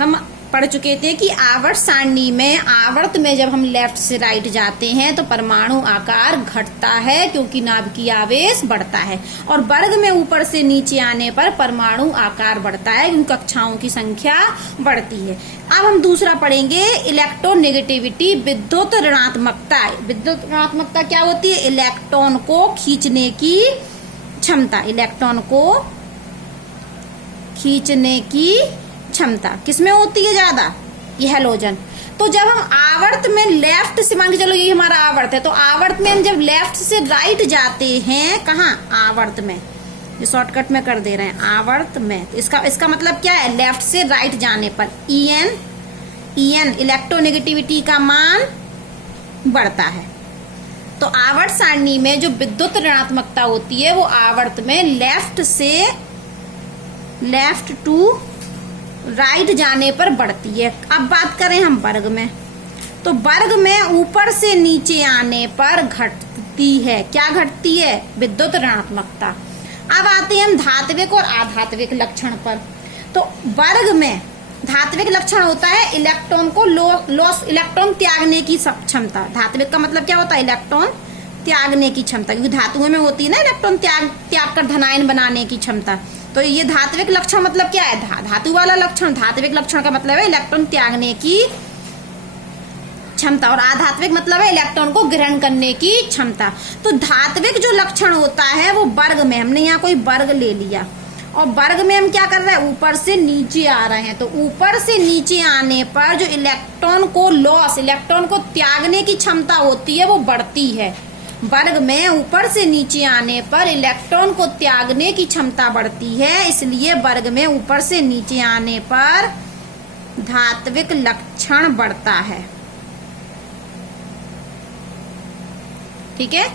हम पढ़ चुके थे कि आवर्त सारणी में आवर्त में जब हम लेफ्ट से राइट जाते हैं तो परमाणु आकार घटता है क्योंकि नाभिकीय आवेश बढ़ता है, और वर्ग में ऊपर से नीचे आने पर परमाणु आकार बढ़ता है, उन कक्षाओं की संख्या बढ़ती है। अब हम दूसरा पढ़ेंगे इलेक्ट्रोनेगेटिविटी, विद्युत ऋणात्मकता। विद्युत ऋणात्मकता क्या होती है? इलेक्ट्रॉन को खींचने की क्षमता, इलेक्ट्रॉन को खींचने की क्षमता किसमें होती है ज्यादा? ये हैलोजन। तो जब हम आवर्त में लेफ्ट से, मान के चलो ये हमारा आवर्त है, तो आवर्त में हम जब लेफ्ट से राइट जाते हैं, कहाँ? आवर्त में, ये शॉर्टकट में कर दे रहे हैं, आवर्त में। तो इसका मतलब क्या है? लेफ्ट से राइट जाने पर ईएन इलेक्ट्रोनेगेटिविटी का मान बढ़ता है। तो आवर्त सारणी में जो विद्युत ऋणात्मकता होती है वो आवर्त में लेफ्ट टू राइट जाने पर बढ़ती है। अब बात करें हम वर्ग में, तो वर्ग में ऊपर से नीचे आने पर घटती है। क्या घटती है? विद्युत ऋणात्मकता। अब आते हैं हम धात्विक और अधात्विक लक्षण पर। तो वर्ग में धात्विक लक्षण होता है इलेक्ट्रॉन को इलेक्ट्रॉन त्यागने की क्षमता। धात्विक का मतलब क्या होता है? इलेक्ट्रॉन त्यागने की क्षमता, क्योंकि धातुओं में होती है ना इलेक्ट्रॉन त्याग कर धनायन बनाने की क्षमता। तो ये धात्विक लक्षण मतलब क्या है? धातु वाला लक्षण। धात्विक लक्षण का मतलब है इलेक्ट्रॉन त्यागने की क्षमता, और आधात्विक मतलब है इलेक्ट्रॉन को ग्रहण करने की क्षमता। तो धात्विक जो लक्षण होता है वो वर्ग में, हमने यहाँ कोई वर्ग ले लिया, और वर्ग में हम क्या कर रहे हैं? ऊपर से नीचे आ रहे हैं। तो ऊपर से नीचे आने पर जो इलेक्ट्रॉन को त्यागने की क्षमता होती है वो बढ़ती है। वर्ग में ऊपर से नीचे आने पर इलेक्ट्रॉन को त्यागने की क्षमता बढ़ती है, इसलिए वर्ग में ऊपर से नीचे आने पर धात्विक लक्षण बढ़ता है। ठीक है,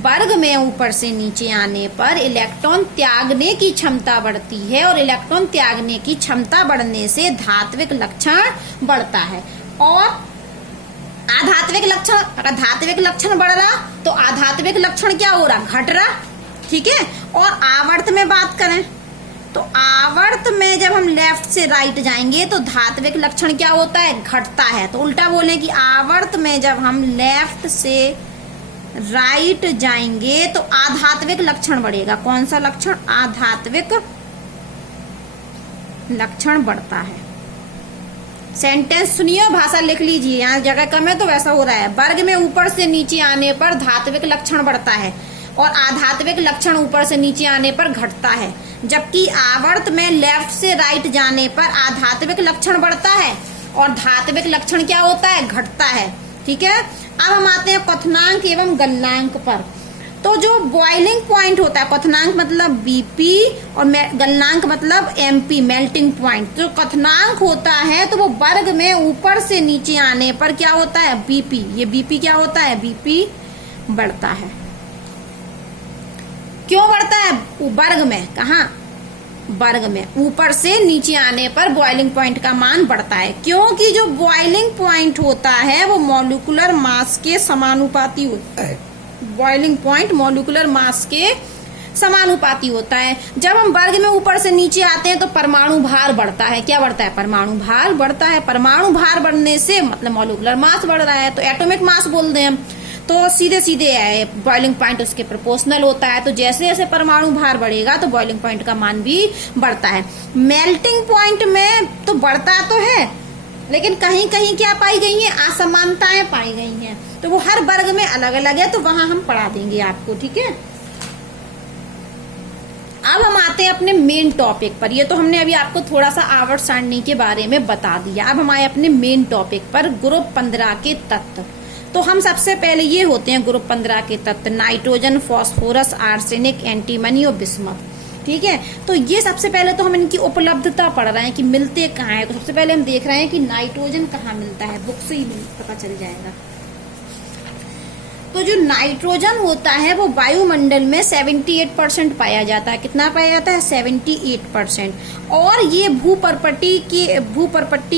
वर्ग में ऊपर से नीचे आने पर इलेक्ट्रॉन त्यागने की क्षमता बढ़ती है, और इलेक्ट्रॉन त्यागने की क्षमता बढ़ने से धात्विक लक्षण बढ़ता है। और आधात्विक लक्षण, अगर धात्विक लक्षण बढ़ रहा तो आधात्विक लक्षण क्या हो रहा? घट रहा। ठीक है, और आवर्त में बात करें तो आवर्त में जब हम लेफ्ट से राइट जाएंगे तो धात्विक लक्षण क्या होता है? घटता है। तो उल्टा बोले कि आवर्त में जब हम लेफ्ट से राइट जाएंगे तो आधात्विक लक्षण बढ़ेगा। कौन सा लक्षण? आधात्विक लक्षण बढ़ता है। सेंटेंस सुनिए, भाषा लिख लीजिए, यहाँ जगह कम है तो वैसा हो रहा है। वर्ग में ऊपर से नीचे आने पर धात्विक लक्षण बढ़ता है, और आधात्विक लक्षण ऊपर से नीचे आने पर घटता है, जबकि आवर्त में लेफ्ट से राइट जाने पर आधात्विक लक्षण बढ़ता है और धात्विक लक्षण क्या होता है? घटता है। ठीक है, अब हम आते हैं क्वथनांक एवं गलनांक पर। तो जो बॉइलिंग पॉइंट होता है, क्वथनांक मतलब बीपी और गलनांक मतलब एमपी, मेल्टिंग पॉइंट। जो क्वथनांक होता है तो वो वर्ग में ऊपर से नीचे आने पर क्या होता है? बीपी। ये बीपी क्या होता है? बीपी बढ़ता है। क्यों बढ़ता है? वर्ग में। कहाँ? वर्ग में ऊपर से नीचे आने पर बॉइलिंग पॉइंट का मान बढ़ता है, क्योंकि जो बॉइलिंग पॉइंट होता है वो मॉलिक्यूलर मास के समानुपाती होता है। बॉइलिंग पॉइंट मॉलिक्यूलर मास के समानुपाती होता है। जब हम वर्ग में ऊपर से नीचे आते हैं तो परमाणु भार बढ़ता है। क्या बढ़ता है? परमाणु भार बढ़ता है। परमाणु भार बढ़ने से मतलब मॉलिक्यूलर मास बढ़ रहा है, तो एटॉमिक मास बोल दें हम, तो सीधे सीधे बॉइलिंग पॉइंट उसके प्रोपोर्शनल होता है। तो जैसे जैसे परमाणु भार बढ़ेगा तो बॉइलिंग पॉइंट का मान भी बढ़ता है। मेल्टिंग पॉइंट में तो बढ़ता तो है, लेकिन कहीं कहीं क्या पाई गई है? असमानताएं पाई गई हैं। तो वो हर वर्ग में अलग अलग है, तो वहां हम पढ़ा देंगे आपको। ठीक है, अब हम आते हैं अपने मेन टॉपिक पर। ये तो हमने अभी आपको थोड़ा सा आवर्त सारणी के बारे में बता दिया। अब हम आए अपने मेन टॉपिक पर, ग्रुप 15 के तत्व। तो हम सबसे पहले ये होते हैं ग्रुप 15 के तत्व: नाइट्रोजन, फास्फोरस, आर्सेनिक, एंटीमनी और बिस्मथ। ठीक है, तो ये सबसे पहले तो हम इनकी उपलब्धता पढ़ रहे हैं कि मिलते कहाँ है। तो सबसे पहले हम देख रहे हैं कि नाइट्रोजन कहाँ मिलता है, बुक से ही पता चल जाएगा। तो जो नाइट्रोजन होता है वो वायुमंडल में 78% पाया जाता है। कितना पाया जाता है? 78%। और ये भूपर्पट्टी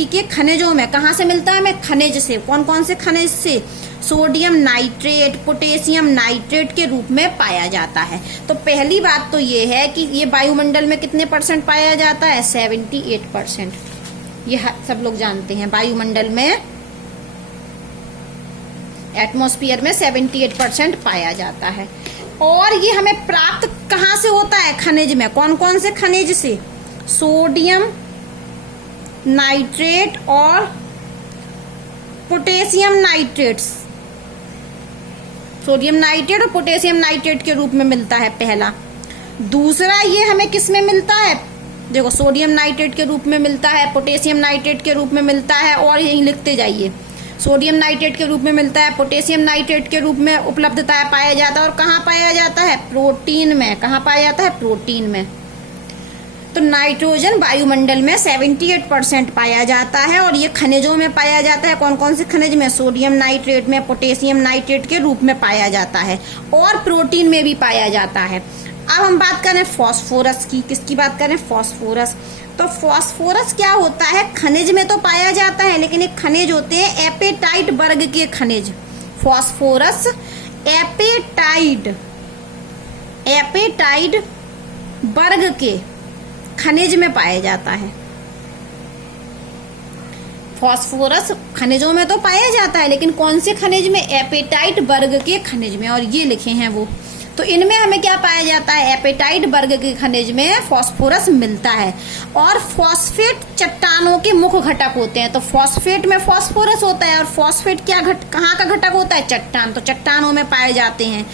के खनिजों में कहाँ से मिलता है? हमें खनिज से। कौन कौन से खनिज से? सोडियम नाइट्रेट, पोटेशियम नाइट्रेट के रूप में पाया जाता है। तो पहली बात तो ये है कि ये वायुमंडल में कितने % पाया जाता है? 78%। ये सब लोग जानते हैं। वायुमंडल में, एटमॉस्फेयर में 78% पाया जाता है। और ये हमें प्राप्त कहाँ से होता है? खनिज में। कौन कौन से खनिज से? सोडियम नाइट्रेट और पोटेशियम नाइट्रेट्स। सोडियम नाइट्रेट और पोटेशियम नाइट्रेट के रूप में मिलता है पहला। दूसरा ये हमें किस में मिलता है? देखो, सोडियम नाइट्रेट के रूप में मिलता है, पोटेशियम नाइट्रेट के रूप में मिलता है, और यही लिखते जाइए। सोडियम नाइट्रेट के रूप में मिलता है, पोटेशियम नाइट्रेट के रूप में उपलब्धता है, पाया जाता है। और कहाँ पाया जाता है? प्रोटीन में। कहाँ पाया जाता है? प्रोटीन में। तो नाइट्रोजन वायुमंडल में 78% पाया जाता है, और ये खनिजों में पाया जाता है। कौन कौन से खनिज में? सोडियम नाइट्रेट में, पोटेशियम नाइट्रेट के रूप में पाया जाता है, और प्रोटीन में भी पाया जाता है। अब हम बात करें फास्फोरस की। किसकी बात करें? फास्फोरस। तो फास्फोरस क्या होता है? खनिज में तो पाया जाता है, लेकिन एक खनिज होते हैं एपेटाइट वर्ग के खनिज। फास्फोरस एपेटाइट वर्ग के खनिज में पाया जाता है। फास्फोरस खनिजों में तो पाया जाता है, लेकिन कौन से खनिज में? एपेटाइट वर्ग के खनिज में। और ये लिखे हैं वो। तो इनमें हमें क्या पाया जाता है? एपेटाइट वर्ग के खनिज में फास्फोरस मिलता है। और फॉस्फेट चट्टानों के मुख्य घटक होते हैं। तो फॉस्फेट में फास्फोरस होता है, और फॉस्फेट कहाँ का घटक होता है? चट्टान। तो चट्टानों में पाए जाते हैं।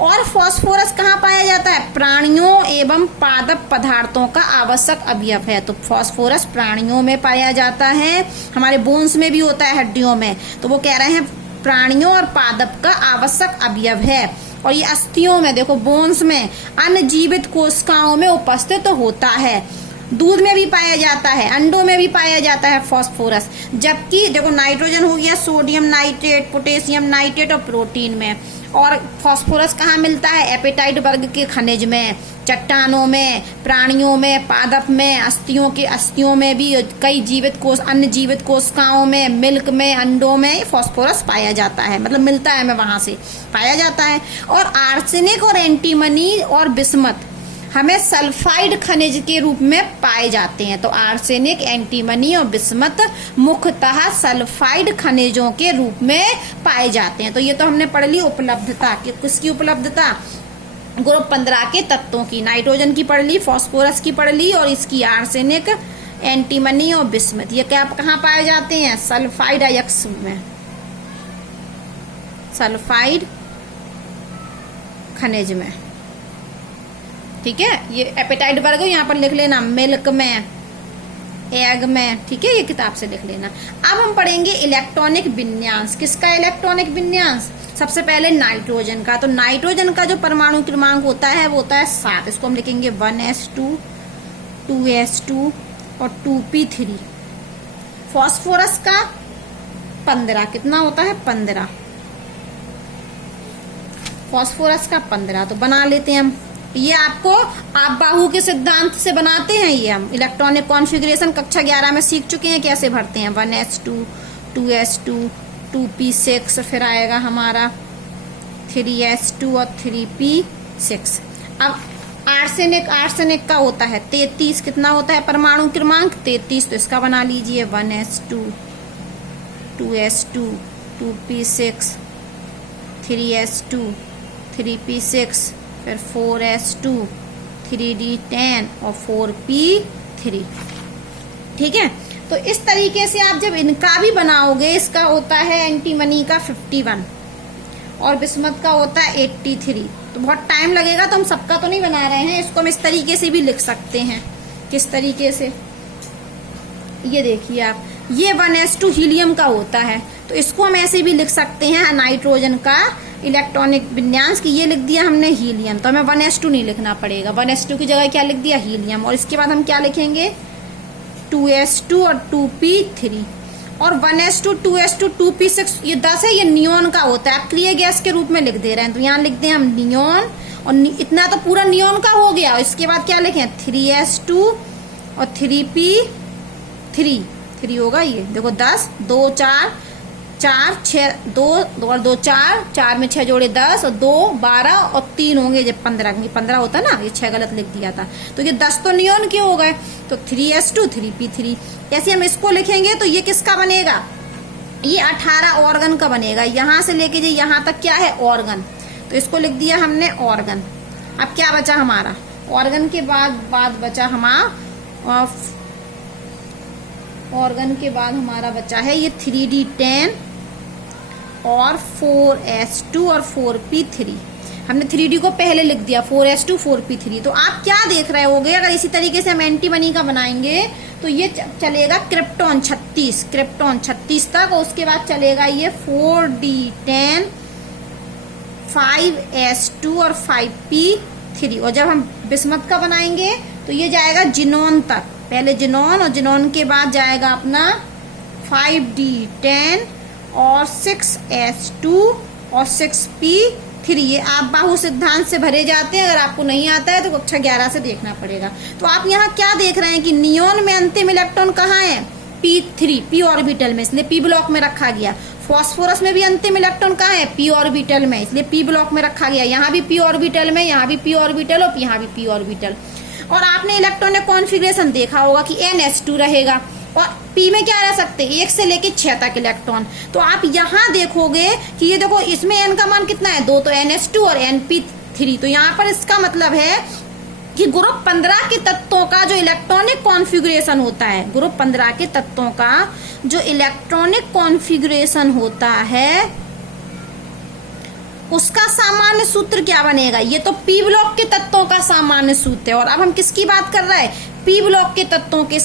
और फास्फोरस कहाँ पाया जाता है? प्राणियों एवं पादप पदार्थों का आवश्यक अवयव है। तो फास्फोरस प्राणियों में पाया जाता है, हमारे बोन्स में भी होता है, हड्डियों में। तो वो कह रहे हैं प्राणियों और पादप का आवश्यक अवयव है। और ये अस्थियों में, देखो बोन्स में, अन्य जीवित कोशिकाओं में उपस्थित होता है। दूध में भी पाया जाता है, अंडों में भी पाया जाता है फास्फोरस। जबकि देखो, नाइट्रोजन हो गया सोडियम नाइट्रेट, पोटेशियम नाइट्रेट और प्रोटीन में। और फास्फोरस कहाँ मिलता है? एपेटाइट वर्ग के खनिज में, चट्टानों में, प्राणियों में, पादप में, अस्थियों में भी, कई अन्य जीवित कोशिकाओं में, मिल्क में, अंडों में फास्फोरस पाया जाता है। मतलब मिलता है, हमें वहां से पाया जाता है। और आर्सेनिक और एंटीमनी और बिस्मथ हमें सल्फाइड खनिज के रूप में पाए जाते हैं। तो आर्सेनिक, एंटीमनी और बिस्मथ मुख्यतः सल्फाइड खनिजों के रूप में पाए जाते हैं। तो ये तो हमने पढ़ ली उपलब्धता। किसकी उपलब्धता? ग्रुप 15 के तत्वों की। नाइट्रोजन की पढ़ ली, फास्फोरस की पढ़ ली, और इसकी आर्सेनिक, एंटीमनी और बिस्मथ। ये क्या कहाँ पाए जाते हैं? सल्फाइड अयस्क में, सल्फाइड खनिज में। ठीक है, ये एपेटाइट वर्ग यहाँ पर लिख लेना, मिल्क में, एग में। ठीक है, ये किताब से लिख लेना। अब हम पढ़ेंगे इलेक्ट्रॉनिक विन्यास। किसका इलेक्ट्रॉनिक विन्यास? सबसे पहले नाइट्रोजन का। तो नाइट्रोजन का जो परमाणु क्रमांक होता है वो होता है 7। इसको हम लिखेंगे 1s2, 2s2 और 2p3। फास्फोरस का 15। कितना होता है? 15। फास्फोरस का 15। तो बना लेते हैं हम। ये आपको आप बाहु के सिद्धांत से बनाते हैं। ये हम इलेक्ट्रॉनिक कॉन्फ़िगरेशन कक्षा 11 में सीख चुके हैं कैसे भरते हैं। 1s2, 2s2, 2p6, फिर आएगा हमारा 3s2 और 3p6। अब आर्सेनिक का होता है 33। कितना होता है परमाणु क्रमांक? 33। तो इसका बना लीजिए 1s2, 2s2, 2p6, 3s2, 3p6, फिर 4s2, 3d10 और 4p3। ठीक है, तो इस तरीके से आप जब इनका भी बनाओगे, इसका होता है एंटीमनी का 51 और बिस्मथ का होता है 83। तो बहुत टाइम लगेगा, तो हम सबका तो नहीं बना रहे हैं। इसको हम इस तरीके से भी लिख सकते हैं। किस तरीके से? ये देखिए आप, ये 1s2 हीलियम का होता है, तो इसको हम ऐसे भी लिख सकते हैं नाइट्रोजन का इलेक्ट्रॉनिक विन्यास की। ये लिख दिया हमने हीलियम, तो हमें 1s2 नहीं लिखना पड़ेगा। 1s2 की जगह क्या लिख दिया? हीलियम। और इसके बाद हम क्या लिखेंगे? 2s2 और 2p3। और 1s2, 2s2, 2p6 ये 10 है, ये नियोन का होता है। अक्रिय गैस के रूप में लिख दे रहे हैं, तो यहाँ लिख दें हम नियोन। और इतना तो पूरा नियोन का हो गया। इसके बाद क्या लिखें? 3s2 और 3p3 होगा। ये देखो 10, 2, 4, 4 6 2 और 2 4, 4 में 6 जोड़े 10 और 2 12 और 3 होंगे जब 15 होता ना, ये 6 गलत लिख दिया था, तो ये 10 तो नियॉन के हो गए, तो 3s2 3p3। ऐसे हम इसको लिखेंगे तो ये किसका बनेगा, ये 18 ऑर्गन का बनेगा। यहां से लेके जो यहाँ तक क्या है, ऑर्गन, तो इसको लिख दिया हमने ऑर्गन। अब क्या बचा हमारा, ऑर्गन के बाद बचा हमारा, ऑर्गन के बाद हमारा बचा है ये 3d10 और 4s2 और 4p3। हमने 3d को पहले लिख दिया, 4s2 4p3। तो आप क्या देख रहे होगे, अगर इसी तरीके से हम एंटीमनी का बनाएंगे तो ये चलेगा क्रिप्टॉन 36 तक, और उसके बाद चलेगा ये 4d10 5s2 और 5p3। और जब हम बिस्मथ का बनाएंगे तो ये जाएगा जिनोन तक, पहले जिनोन और जिनोन के बाद जाएगा अपना 5d10 और 6s2 और 6p3। ये आप बाहु सिद्धांत से भरे जाते हैं, अगर आपको नहीं आता है तो कक्षा 11 से देखना पड़ेगा। तो आप यहाँ क्या देख रहे हैं कि नियॉन में अंतिम इलेक्ट्रॉन कहाँ है, p3, p ऑर्बिटल में, इसलिए p ब्लॉक में रखा गया। फास्फोरस में भी अंतिम इलेक्ट्रॉन कहाँ है, p ऑर्बिटल में, इसलिए p ब्लॉक में रखा गया। यहाँ भी p ऑर्बिटल में, यहाँ भी p ऑर्बिटल और यहाँ भी p ऑर्बिटल। और आपने इलेक्ट्रॉनिक कॉन्फ़िगरेशन देखा होगा कि ns2 रहेगा और p में क्या रह सकते हैं, 1 से लेके 6 तक इलेक्ट्रॉन। तो आप यहाँ देखोगे कि ये देखो इसमें n का मान कितना है, 2, तो ns2 और np3। तो यहाँ पर इसका मतलब है कि ग्रुप 15 के तत्वों का जो इलेक्ट्रॉनिक कॉन्फ़िगरेशन होता है, ग्रुप 15 के तत्वों का जो इलेक्ट्रॉनिक कॉन्फ़िगरेशन होता है उसका सामान्य सूत्र क्या बनेगा। ये तो p ब्लॉक के तत्वों का सामान्य सूत्र है। और अब हम किसकी बात कर रहे हैं, p ब्लॉक के तत्वों के,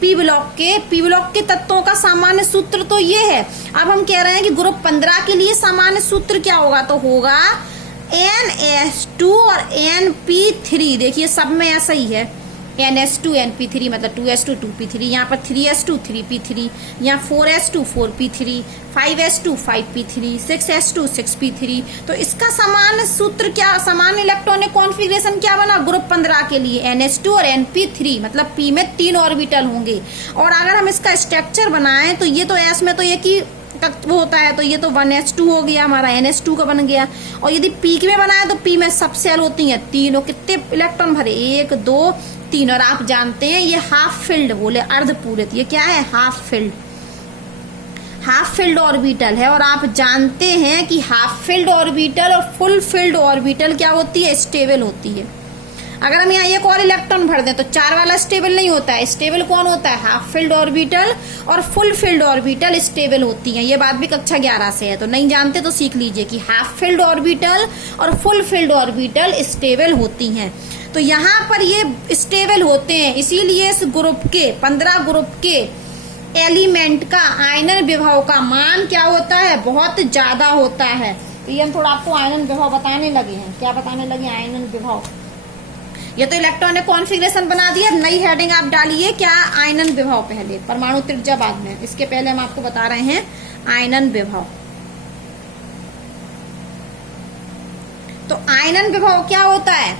p ब्लॉक के तत्वों का सामान्य सूत्र तो ये है। अब हम कह रहे हैं कि ग्रुप 15 के लिए सामान्य सूत्र क्या होगा, तो होगा ns2 और np3। देखिए सब में ऐसा ही है, ns2 np3 मतलब 2s2 2p3, यहाँ पर 3s2 3p3, यहाँ 4s2 4p3, 5s2 5p3, 6s2 6p3। तो इसका समान सूत्र क्या, समान इलेक्ट्रॉनिक कॉन्फ़िगरेशन क्या बना ग्रुप 15 के लिए, ns2 और np3, मतलब p में 3 ऑर्बिटल होंगे। और अगर हम इसका स्ट्रक्चर बनाएं तो ये तो s में तो एक ही तत्व होता है, तो ये तो 1s2 हो गया हमारा, ns2 का बन गया। और यदि p में बनाए तो p में सब सेल होती हैं 3, और कितने इलेक्ट्रॉन भरे, 1 2 3। और आप जानते हैं ये हाफ फिल्ड बोले, अर्ध पूरित, ये क्या है, हाफ फिल्ड ऑर्बिटल है। और आप जानते हैं कि हाफ फिल्ड ऑर्बिटल और फुल फिल्ड ऑर्बिटल क्या होती है, स्टेबल होती है। अगर हम यहाँ एक और इलेक्ट्रॉन भर दें तो 4 वाला स्टेबल नहीं होता है, स्टेबल कौन होता है, हाफ फिल्ड ऑर्बिटल और फुल फिल्ड ऑर्बिटल स्टेबल होती हैं। ये बात भी कक्षा 11 से है, तो नहीं जानते तो सीख लीजिए कि हाफ फिल्ड ऑर्बिटल और फुल फिल्ड ऑर्बिटल स्टेबल होती हैं। तो यहाँ पर ये स्टेबल होते हैं, इसीलिए इस ग्रुप के 15 ग्रुप के एलिमेंट का आयनन विभव का मान क्या होता है, बहुत ज्यादा होता है। तो ये हम थोड़ा आपको आयनन विभव बताने लगे हैं। क्या बताने लगे, आयनन विभव। ये तो इलेक्ट्रॉनिक कॉन्फ़िगरेशन बना दिया, नई हेडिंग आप डालिए, क्या, आयनन विभव पहले, परमाणु त्रिज्या बाद में। इसके पहले हम आपको बता रहे हैं आयनन विभव। तो आयनन विभव क्या होता है,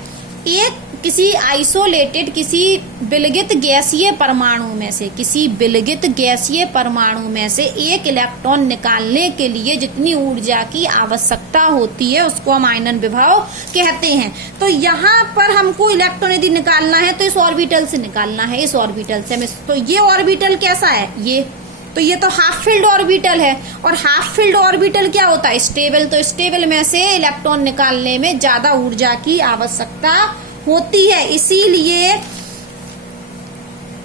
एक किसी आइसोलेटेड, किसी विलगित गैसीय परमाणु में से, किसी विलगित गैसीय परमाणु में से एक इलेक्ट्रॉन निकालने के लिए जितनी ऊर्जा की आवश्यकता होती है उसको हम आयनन विभव कहते हैं। तो यहाँ पर हमको इलेक्ट्रॉन यदि निकालना है तो इस ऑर्बिटल से निकालना है, इस ऑर्बिटल से। तो ये ऑर्बिटल कैसा है, ये तो हाफ फील्ड ऑर्बिटल है। और हाफ फील्ड ऑर्बिटल क्या होता है, स्टेबल। तो स्टेबल में से इलेक्ट्रॉन निकालने में ज्यादा ऊर्जा की आवश्यकता होती है, इसीलिए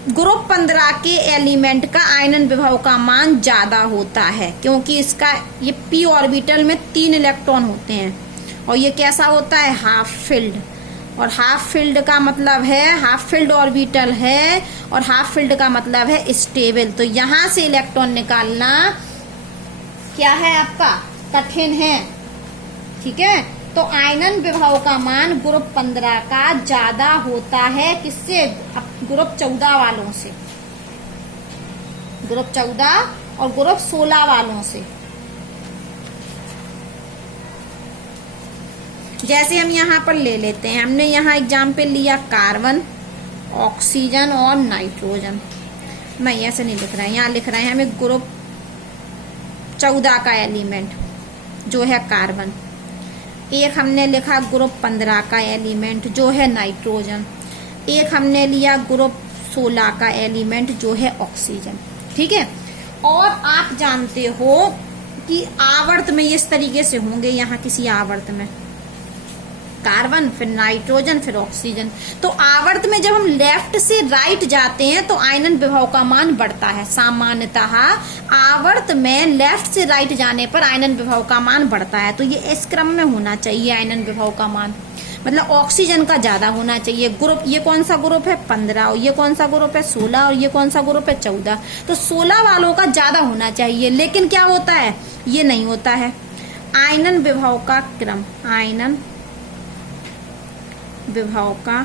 ग्रुप 15 के एलिमेंट का आयनन विभव का मान ज्यादा होता है, क्योंकि इसका ये p ऑर्बिटल में 3 इलेक्ट्रॉन होते हैं। और ये कैसा होता है, हाफ फील्ड। और हाफ फील्ड का मतलब है, हाफ फील्ड ऑर्बिटल है, और हाफ फील्ड का मतलब है स्टेबल। तो यहां से इलेक्ट्रॉन निकालना क्या है आपका, कठिन है, ठीक है। तो आयनन विभव का मान ग्रुप 15 का ज्यादा होता है, किससे, ग्रुप 14 वालों से, ग्रुप 14 और ग्रुप 16 वालों से। जैसे हम यहाँ पर ले लेते हैं, हमने यहाँ एग्जाम्पल लिया कार्बन, ऑक्सीजन और नाइट्रोजन। नहीं, ऐसे नहीं लिख रहे हैं, यहाँ लिख रहे हैं हमें ग्रुप 14 का एलिमेंट जो है कार्बन, एक हमने लिखा ग्रुप 15 का एलिमेंट जो है नाइट्रोजन, एक हमने लिया ग्रुप 16 का एलिमेंट जो है ऑक्सीजन। ठीक है, और आप जानते हो कि आवर्त में इस तरीके से होंगे, यहाँ किसी आवर्त में कार्बन, फिर नाइट्रोजन, फिर ऑक्सीजन। तो आवर्त में जब हम लेफ्ट से राइट जाते हैं तो आयनन विभव का मान बढ़ता है। सामान्यतः आवर्त में लेफ्ट से राइट जाने पर आयनन विभव का मान बढ़ता है। तो ये इस क्रम में होना चाहिए आयनन विभव का मान, मतलब ऑक्सीजन का ज्यादा होना चाहिए। ग्रुप, ये कौन सा ग्रुप है 15, और ये कौन सा ग्रुप है 16, और ये कौन सा ग्रुप है 14। तो 16 वालों का ज्यादा होना चाहिए, लेकिन क्या होता है, ये नहीं होता है। आयनन विभव का क्रम, आयनन विभव का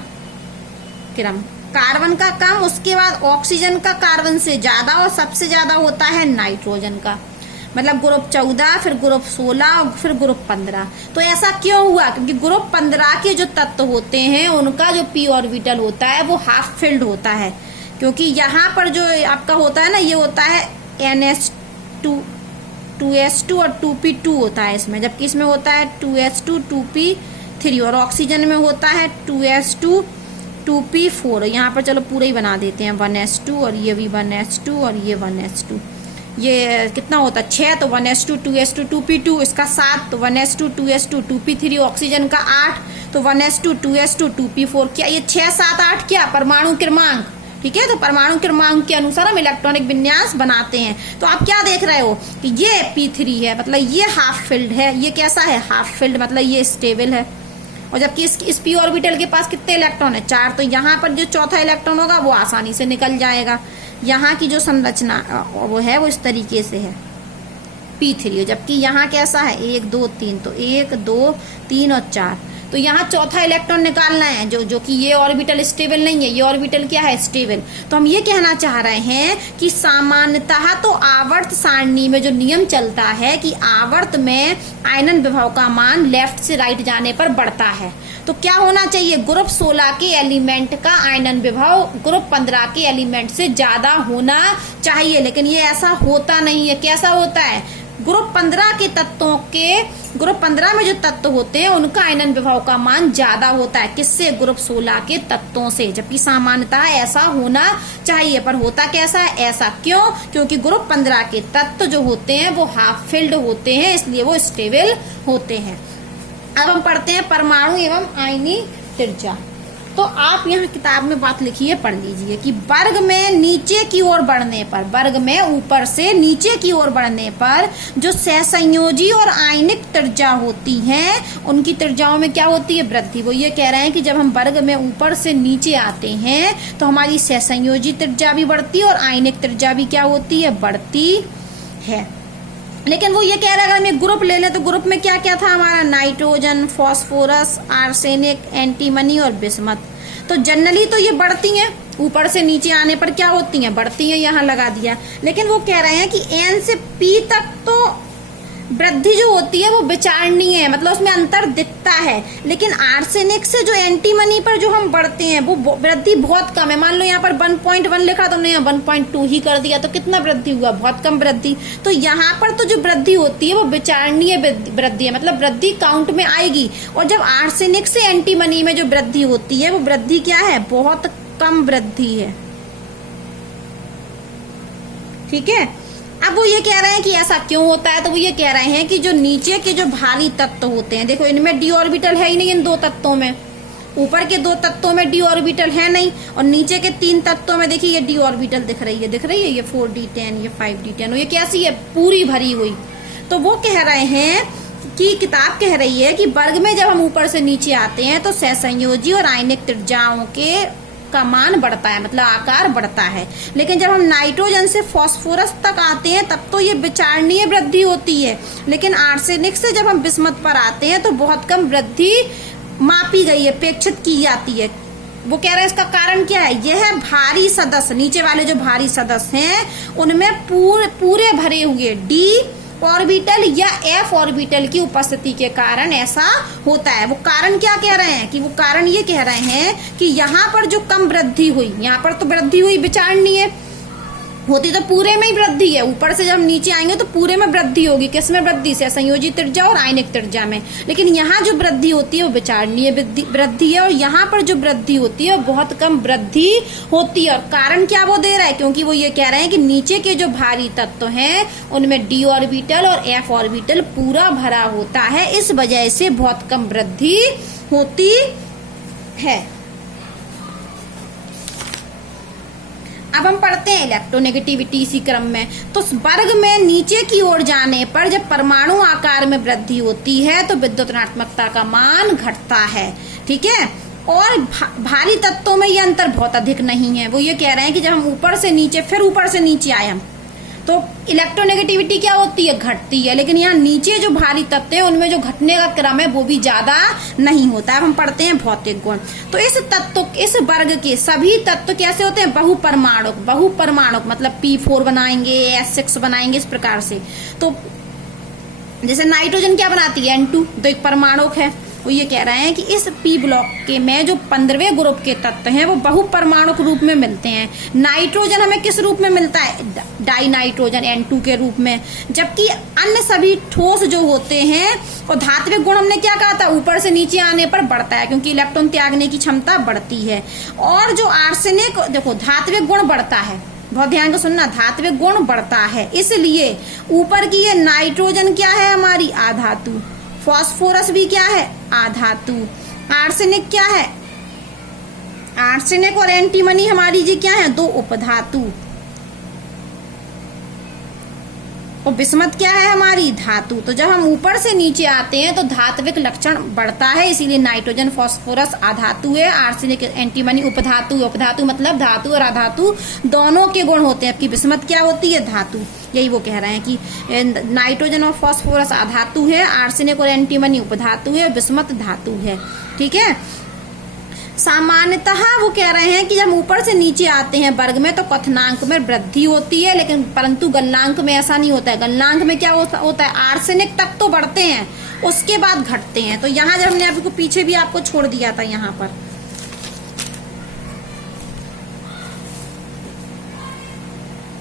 क्रम, कार्बन का कम, उसके बाद ऑक्सीजन का कार्बन से ज्यादा, और सबसे ज्यादा होता है नाइट्रोजन का। मतलब ग्रुप 14, फिर ग्रुप 16 और फिर ग्रुप 15। तो ऐसा क्यों हुआ, क्योंकि ग्रुप 15 के जो तत्व होते हैं उनका जो p ऑर्बिटल होता है वो हाफ फिल्ड होता है, क्योंकि यहाँ पर जो आपका होता है ना, ये होता है NH2 2s2 और 2p2 होता है इसमें, जबकि इसमें होता है 2s2 2p3, और ऑक्सीजन में होता है 2s2 2p4। यहाँ पर चलो पूरा ही बना देते हैं 1s2, और ये भी 1s2, और ये 1s2। ये कितना होता है 6, तो 1s2 2s2 2p2, इसका 7, तो 1s2 2s2 2p3, ऑक्सीजन का 8, तो 1s2 2s2 2p4। क्या ये 6 7 8 क्या परमाणु क्रमांक, ठीक है। तो परमाणु क्रमांक के अनुसार हम इलेक्ट्रॉनिक विन्यास बनाते हैं। तो आप क्या देख रहे हो कि ये p3 है, मतलब ये हाफ फिल्ड है। ये कैसा है, हाफ फिल्ड, मतलब ये स्टेबल है। और जबकि इस p ऑर्बिटल के पास कितने इलेक्ट्रॉन है 4, तो यहाँ पर जो चौथा इलेक्ट्रॉन होगा वो आसानी से निकल जाएगा। यहाँ की जो संरचना वो है वो इस तरीके से है p3, जबकि यहाँ कैसा है 1 2 3, तो 1 2 3 और 4, तो यहाँ चौथा इलेक्ट्रॉन निकालना है जो कि ये ऑर्बिटल स्टेबल नहीं है, ये ऑर्बिटल क्या है स्टेबल। तो हम ये कहना चाह रहे हैं कि सामान्यतः तो आवर्त सारणी में जो नियम चलता है कि आवर्त में आयनन विभव का मान लेफ्ट से राइट जाने पर बढ़ता है। तो क्या होना चाहिए, ग्रुप 16 के एलिमेंट का आयनन विभव ग्रुप 15 के एलिमेंट से ज्यादा होना चाहिए, लेकिन ये ऐसा होता नहीं है। कैसा होता है, ग्रुप 15 के तत्वों के, ग्रुप 15 में जो तत्व होते हैं उनका आयनन विभव का मान ज्यादा होता है, किससे, ग्रुप 16 के तत्वों से। जबकि सामान्यतः ऐसा होना चाहिए, पर होता कैसा है, ऐसा क्यों, क्योंकि ग्रुप 15 के तत्व जो होते हैं वो हाफ फिल्ड होते हैं, इसलिए वो स्टेबल होते हैं। अब हम पढ़ते हैं परमाणु एवं आयनी त्रिज्या। तो आप यहाँ किताब में बात लिखी है, पढ़ लीजिए कि वर्ग में नीचे की ओर बढ़ने पर, वर्ग में ऊपर से नीचे की ओर बढ़ने पर जो सहसंयोजी और आयनिक त्रिज्या होती हैं उनकी त्रिज्याओं में क्या होती है, वृद्धि। वो ये कह रहे हैं कि जब हम वर्ग में ऊपर से नीचे आते हैं तो हमारी सहसंयोजी त्रिज्या भी बढ़ती है और आयनिक त्रिज्या भी क्या होती है, बढ़ती है। लेकिन वो ये कह रहा है अगर हम एक ग्रुप ले लें तो ग्रुप में क्या क्या था हमारा, नाइट्रोजन, फास्फोरस, आर्सेनिक, एंटीमनी और बिस्मथ। तो जनरली तो ये बढ़ती हैं, ऊपर से नीचे आने पर क्या होती हैं, बढ़ती हैं, यहाँ लगा दिया। लेकिन वो कह रहे हैं कि N से P तक तो वृद्धि जो होती है वो विचारणीय है, मतलब उसमें अंतर दिखता है। लेकिन आर्सेनिक से जो एंटीमनी पर जो हम बढ़ते हैं वो वृद्धि बहुत कम है। मान लो यहाँ पर 1.1 लिखा, तुमने यहाँ 1.2 ही कर दिया, तो कितना वृद्धि हुआ, बहुत कम वृद्धि। तो यहाँ पर तो जो वृद्धि होती है वो विचारणीय वृद्धि है, मतलब वृद्धि काउंट में आएगी। और जब आर्सेनिक से एंटीमनी में जो वृद्धि होती है वो वृद्धि क्या है, बहुत कम वृद्धि है। ठीक है, अब वो ये कह रहे हैं कि ऐसा क्यों होता है। तो वो ये कह रहे हैं कि जो नीचे के जो भारी तत्व होते हैं, देखो इनमें डी ऑर्बिटल है ही नहीं, इन दो तत्वों में, ऊपर के दो तत्वों में डी ऑर्बिटल है नहीं, और नीचे के 3 तत्वों में देखिए ये डी ऑर्बिटल दिख रही है, ये 4d10, ये 5d10, ये कैसी है, पूरी भरी हुई। तो वो कह रहे हैं कि किताब कह रही है कि वर्ग में जब हम ऊपर से नीचे आते हैं तो सहसंयोजी और आयनिक त्रिज्याओं के का मान बढ़ता है, मतलब आकार बढ़ता है। लेकिन जब हम नाइट्रोजन से फास्फोरस तक आते हैं तब तो ये विचारणीय वृद्धि होती है। लेकिन आर्सेनिक से जब हम बिस्मथ पर आते हैं तो बहुत कम वृद्धि मापी गई है, अपेक्षित की जाती है। वो कह रहे हैं इसका कारण क्या है, यह है भारी सदस्य, नीचे वाले जो भारी सदस्य हैं उनमें पूरे भरे हुए डी ऑर्बिटल या एफ ऑर्बिटल की उपस्थिति के कारण ऐसा होता है। वो कारण क्या कह रहे हैं, कि वो कारण ये कह रहे हैं कि यहाँ पर जो कम वृद्धि हुई, यहाँ पर तो वृद्धि हुई विचारणीय, होती तो पूरे में ही वृद्धि है, ऊपर से जब हम नीचे आएंगे तो पूरे में वृद्धि होगी। किस में वृद्धि? से संयोजी त्रिज्या और आयनिक त्रिज्या में। लेकिन यहाँ जो वृद्धि होती है वो विचारणीय वृद्धि है, और यहाँ पर जो वृद्धि होती है वो बहुत कम वृद्धि होती है। और कारण क्या वो दे रहा है? क्योंकि वो ये कह रहे हैं कि नीचे के जो भारी तत्व हैं उनमें d ऑर्बिटल और f ऑर्बिटल पूरा भरा होता है, इस वजह से बहुत कम वृद्धि होती है। अब हम पढ़ते हैं इलेक्ट्रोनेगेटिविटी इसी क्रम में। तो वर्ग में नीचे की ओर जाने पर जब परमाणु आकार में वृद्धि होती है तो विद्युत ऋणात्मकता का मान घटता है, ठीक है। और भारी तत्वों में ये अंतर बहुत अधिक नहीं है। वो ये कह रहे हैं कि जब हम ऊपर से नीचे फिर ऊपर से नीचे आए हम तो इलेक्ट्रोनेगेटिविटी क्या होती है? घटती है। लेकिन यहाँ नीचे जो भारी तत्व है उनमें जो घटने का क्रम है वो भी ज्यादा नहीं होता है। अब हम पढ़ते हैं भौतिक गुण। तो इस वर्ग के सभी तत्व कैसे होते हैं? बहुपरमाणुक मतलब P4 बनाएंगे, S6 बनाएंगे, इस प्रकार से। तो जैसे नाइट्रोजन क्या बनाती है? N2, तो एक परमाणुक है। वो ये कह रहे हैं कि इस P ब्लॉक के में जो 15वें ग्रुप के तत्व हैं वो बहुपरमाणुक रूप में मिलते हैं। नाइट्रोजन हमें किस रूप में मिलता है? डाई नाइट्रोजन N2 के रूप में। जबकि अन्य सभी ठोस जो होते हैं और धात्विक गुण हमने क्या कहा था? ऊपर से नीचे आने पर बढ़ता है, क्योंकि इलेक्ट्रॉन त्यागने की क्षमता बढ़ती है। और जो आर्सेनिक, देखो धात्विक गुण बढ़ता है, बहुत ध्यान से सुनना, धात्विक गुण बढ़ता है, इसलिए ऊपर की ये नाइट्रोजन क्या है हमारी? आधातु। फास्फोरस भी क्या है? आधातु। आर्सेनिक क्या है? आर्सेनिक और एंटीमनी हमारी जी क्या है? दो उपधातु। और बिस्मथ क्या है हमारी? धातु। तो जब हम ऊपर से नीचे आते हैं तो धात्विक लक्षण बढ़ता है, इसीलिए नाइट्रोजन फास्फोरस आधातु है, आर्सेनिक एंटीमनी उपधातु है। उपधातु मतलब धातु और अधातु दोनों के गुण होते हैं। आपकी बिस्मथ क्या होती है? धातु। यही वो कह रहे हैं कि नाइट्रोजन और फास्फोरस आधातु है, आर्सेनिक और एंटीमनी उपधातु है, बिस्मथ धातु है, ठीक है। सामान्यतः वो कह रहे हैं कि जब ऊपर से नीचे आते हैं वर्ग में तो कथनांक में वृद्धि होती है, लेकिन परंतु गलनांक में ऐसा नहीं होता है। गलनांक में क्या होता है? आर्सेनिक तक तो बढ़ते हैं, उसके बाद घटते हैं। तो यहाँ जब हमने आपको पीछे भी आपको छोड़ दिया था, यहाँ पर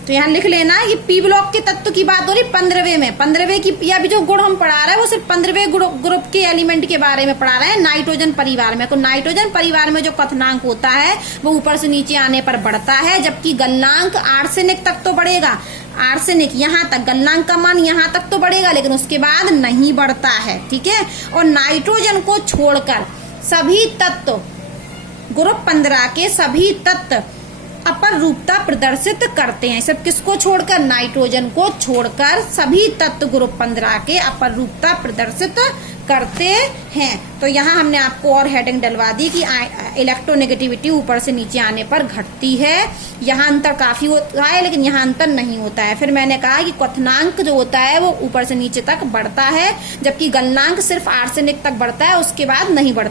तो यहाँ लिख लेना ये P ब्लॉक के तत्व की बात हो रही 15वें में। 15वें की या भी जो गुण हम पढ़ा रहे हैं वो सिर्फ 15वें ग्रुप के एलिमेंट के बारे में पढ़ा रहे हैं, नाइट्रोजन परिवार में। तो नाइट्रोजन परिवार में जो कथनांक होता है वो ऊपर से नीचे आने पर बढ़ता है, जबकि गलनांक आर्सेनिक तक तो बढ़ेगा। आर्सेनिक यहाँ तक, गलनांक का मान यहाँ तक तो बढ़ेगा, लेकिन उसके बाद नहीं बढ़ता है, ठीक है। और नाइट्रोजन को छोड़कर सभी तत्व, ग्रुप 15 के सभी तत्व अपर रूपता प्रदर्शित करते हैं। सब किसको छोड़कर? नाइट्रोजन को छोड़कर सभी तत्व ग्रुप 15 के अपर रूपता प्रदर्शित करते हैं। तो यहाँ हमने आपको और हेडिंग डलवा दी कि इलेक्ट्रोनेगेटिविटी ऊपर से नीचे आने पर घटती है। यहाँ अंतर काफी होता है, लेकिन यहाँ अंतर नहीं होता है। फिर मैंने कहा कि क्वथनांक जो होता है वो ऊपर से नीचे तक बढ़ता है, जबकि गलनांक सिर्फ आर्सेनिक तक बढ़ता है, उसके बाद नहीं बढ़ता।